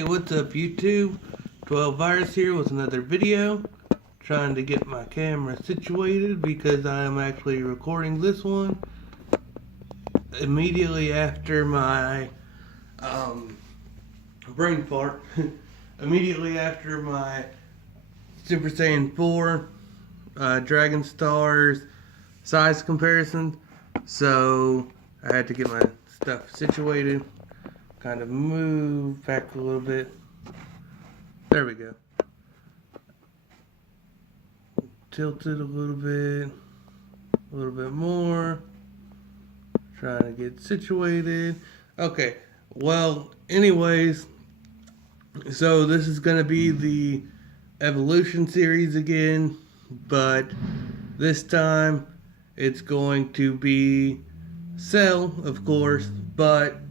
Hey, what's up YouTube? 12 Virus here with another video. Trying to get my camera situated because I am actually recording this one immediately after my brain fart. Immediately after my Super Saiyan 4 Dragon Stars size comparison. So I had to get my stuff situated. Kind of move back a little bit. There we go. Tilt it a little bit more. Trying to get situated. Okay, well, anyways, so this is going to be the Evolution series again, but this time it's going to be Cell, of course, but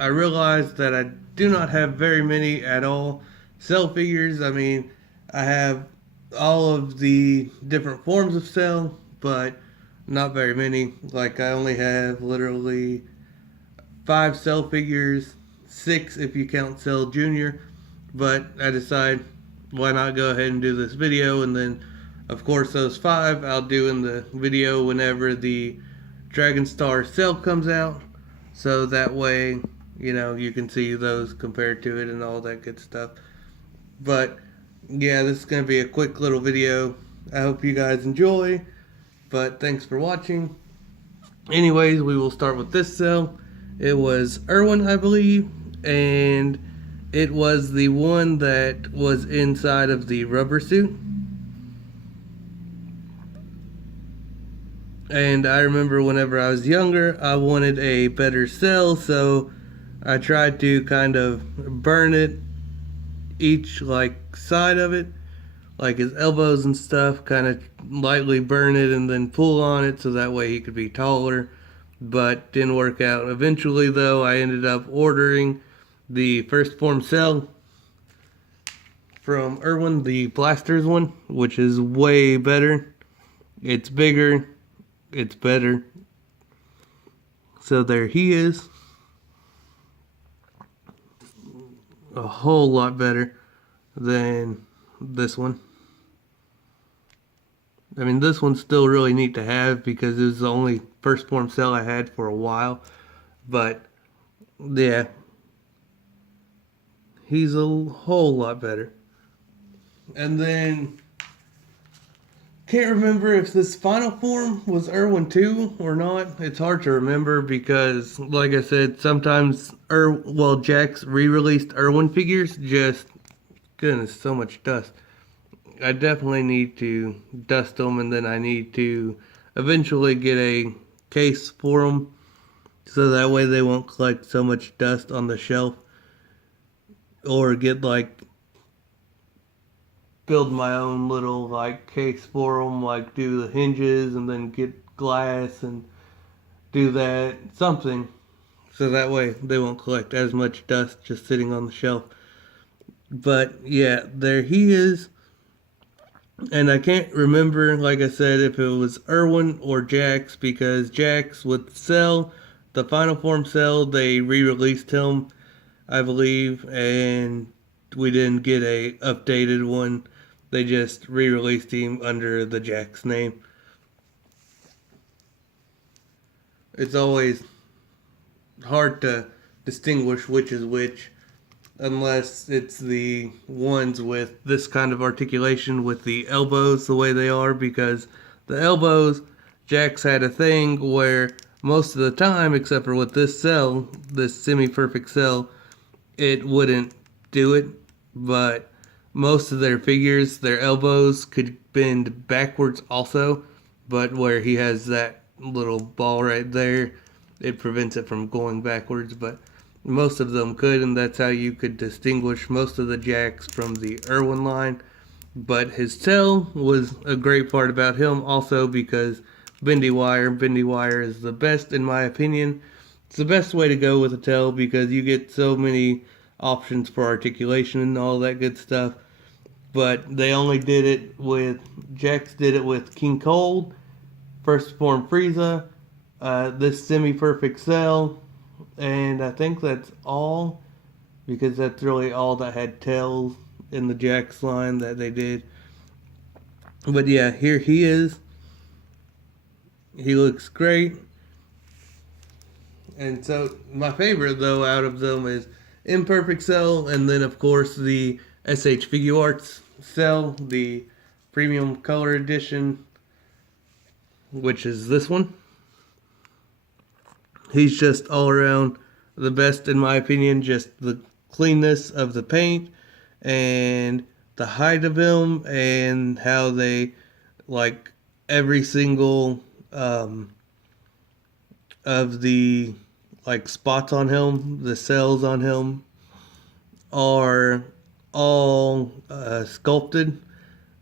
I realized that I do not have very many at all Cell figures. I mean, I have all of the different forms of Cell, but not very many. Like, I only have literally 5 Cell figures, 6 if you count Cell Jr. But I decide, why not go ahead and do this video, and then of course those 5 I'll do in the video whenever the Dragon Star Cell comes out, so that way, you know, you can see those compared to it and all that good stuff. But yeah, this is going to be a quick little video. I hope you guys enjoy, but thanks for watching. Anyways, we will start with this cell. It was Erwin, I believe, and it was the one that was inside of the rubber suit. And I remember whenever I was younger, I wanted a better cell, so I tried to kind of burn it, each like side of it, like his elbows and stuff, kind of lightly burn it and then pull on it so that way he could be taller, but didn't work out. Eventually though, I ended up ordering the first form cell from Erwin, the Blasters one, which is way better. It's bigger, it's better. So there he is. A whole lot better than this one. I mean, this one's still really neat to have because it was the only first form cell I had for a while. But yeah, he's a whole lot better. And then can't remember if this final form was Erwin 2 or not. It's hard to remember because, like I said, sometimes Jakks re-released Erwin figures. Just, goodness, so much dust. I definitely need to dust them, and then I need to eventually get a case for them so that way they won't collect so much dust on the shelf, or get like build my own little like case for them, like do the hinges and then get glass and do that something so that way they won't collect as much dust just sitting on the shelf. But yeah, there he is. And I can't remember, like I said, if it was Erwin or Jakks, because Jakks with Cell, the final form Cell, they re-released him, I believe, and we didn't get a updated one. They just re-released him under the Jakks name. It's always hard to distinguish which is which, unless it's the ones with this kind of articulation with the elbows the way they are, because the elbows, Jakks had a thing where most of the time, except for with this cell, this semi-perfect cell, it wouldn't do it, but most of their figures, their elbows could bend backwards also, but where he has that little ball right there, it prevents it from going backwards, but most of them could, and that's how you could distinguish most of the Jakks from the Erwin line. But his tail was a great part about him also, because bendy wire is the best in my opinion. It's the best way to go with a tail because you get so many options for articulation and all that good stuff. But they only did it with, Jakks did it with King Cold, First Form Frieza, this semi-perfect Cell, and I think that's all. because that's really all that had tails in the Jax line that they did. But yeah, here he is. He looks great. And so my favorite though out of them is Imperfect Cell, and then of course the SH Figuarts Cell, the premium color edition, which is this one. He's just all around the best in my opinion. Just the cleanness of the paint and the height of him, and how they like every single of the like spots on him, the cells on him are all sculpted,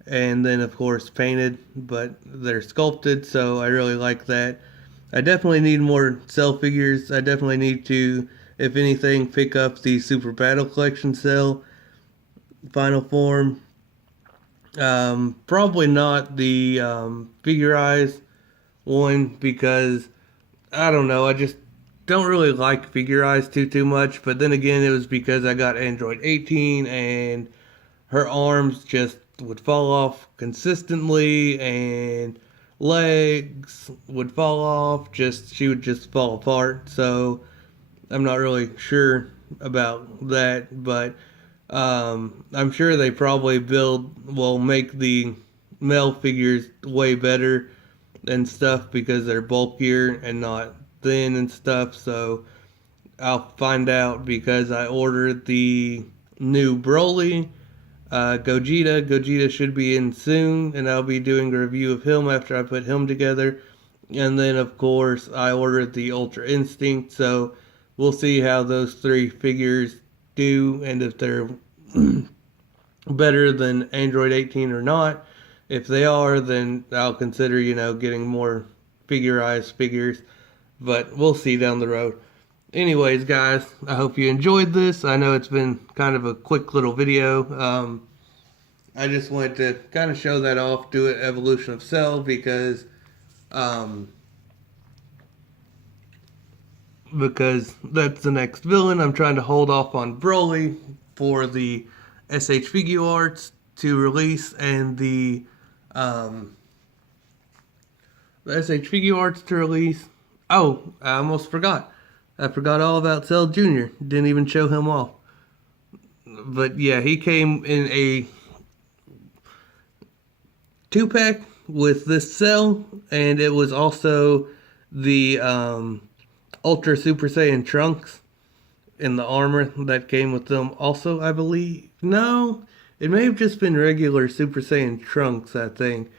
and then of course painted, but they're sculpted, so I really like that. I definitely need more cell figures. I definitely need to, if anything, pick up the Super Battle Collection cell final form. Probably not the Figure-Eyes one, because I don't know, I just don't really like Figure-Eyes too much. But then again, it was because I got Android 18 and her arms just would fall off consistently, and legs would fall off. She would just fall apart. So I'm not really sure about that, but I'm sure they probably make the male figures way better and stuff because they're bulkier and not thin and stuff. So I'll find out, because I ordered the new Broly. Gogeta. Gogeta should be in soon, and I'll be doing a review of him after I put him together. And then, of course, I ordered the Ultra Instinct, so we'll see how those three figures do, and if they're better than Android 18 or not. If they are, then I'll consider, getting more Figure-Eyes figures, but we'll see down the road. Anyways, guys, I hope you enjoyed this. I know it's been kind of a quick little video. I just wanted to kind of show that off, do an evolution of Cell, because that's the next villain. I'm trying to hold off on Broly for the SH Figuarts to release, and the SH Figuarts to release. Oh, I almost forgot. I forgot all about Cell Jr. Didn't even show him off. But yeah, he came in a 2-pack with this Cell, and it was also the Ultra Super Saiyan Trunks in the armor that came with them also, I believe. No, it may have just been regular Super Saiyan Trunks, I think,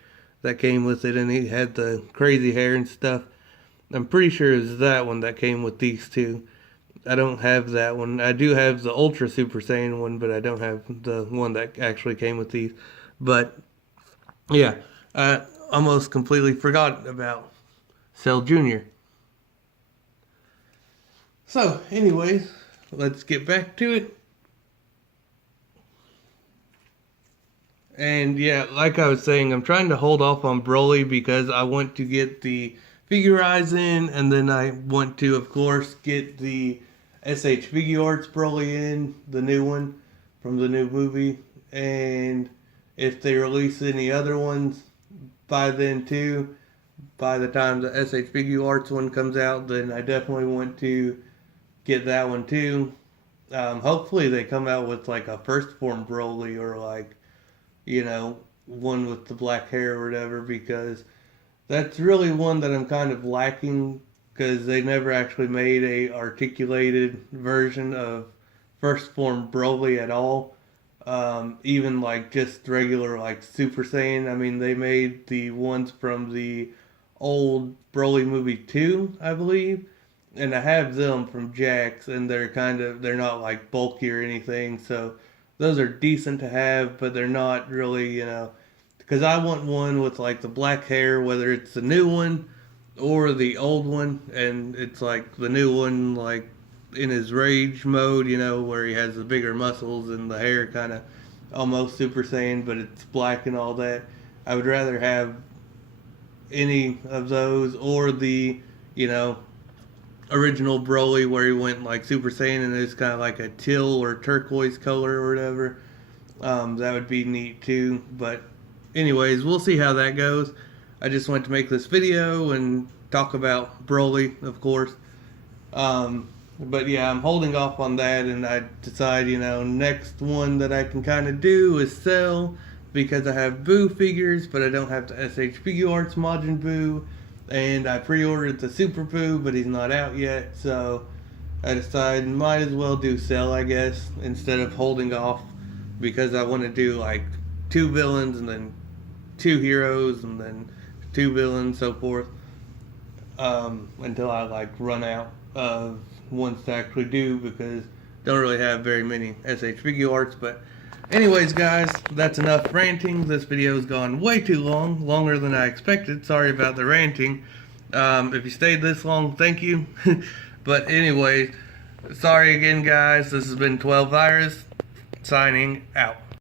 that came with it, and he had the crazy hair and stuff. I'm pretty sure it was that one that came with these two. I don't have that one. I do have the Ultra Super Saiyan one, but I don't have the one that actually came with these. But, yeah, I almost completely forgot about Cell Jr. So, anyways, let's get back to it. And yeah, like I was saying, I'm trying to hold off on Broly because I want to get the Figure-Eyes in, and then I want to, of course, get the SH Figuarts Broly in, the new one from the new movie. And if they release any other ones by then too, by the time the SH Figuarts one comes out, then I definitely want to get that one too. Hopefully they come out with like a first form Broly, or like, one with the black hair or whatever, because that's really one that I'm kind of lacking, because they never actually made a articulated version of first form Broly at all. Even like just regular like Super Saiyan. I mean, they made the ones from the old Broly movie 2, I believe, and I have them from Jax, and they're not like bulky or anything, so those are decent to have, but they're not really, because I want one with like the black hair, whether it's the new one or the old one, and it's like the new one, like in his rage mode, where he has the bigger muscles and the hair kind of almost Super Saiyan, but it's black and all that. I would rather have any of those, or the, original Broly where he went like Super Saiyan and it's kind of like a teal or turquoise color or whatever. That would be neat too. But anyways, we'll see how that goes. I just wanted to make this video and talk about Broly, of course. But yeah, I'm holding off on that, and I decide, next one that I can kind of do is sell, because I have Buu figures, but I don't have the SH Figuarts Majin Buu, and I pre-ordered the Super Buu, but he's not out yet, so I decided might as well do sell, I guess, instead of holding off, because I want to do like 2 villains and then 2 heroes and then 2 villains, so forth, until I like run out of ones to actually do, because don't really have very many SH Figuarts. But anyways, guys, that's enough ranting. This video's gone way too long, longer than I expected. Sorry about the ranting. If you stayed this long, thank you. But anyway, sorry again, guys. This has been 12 Virus signing out.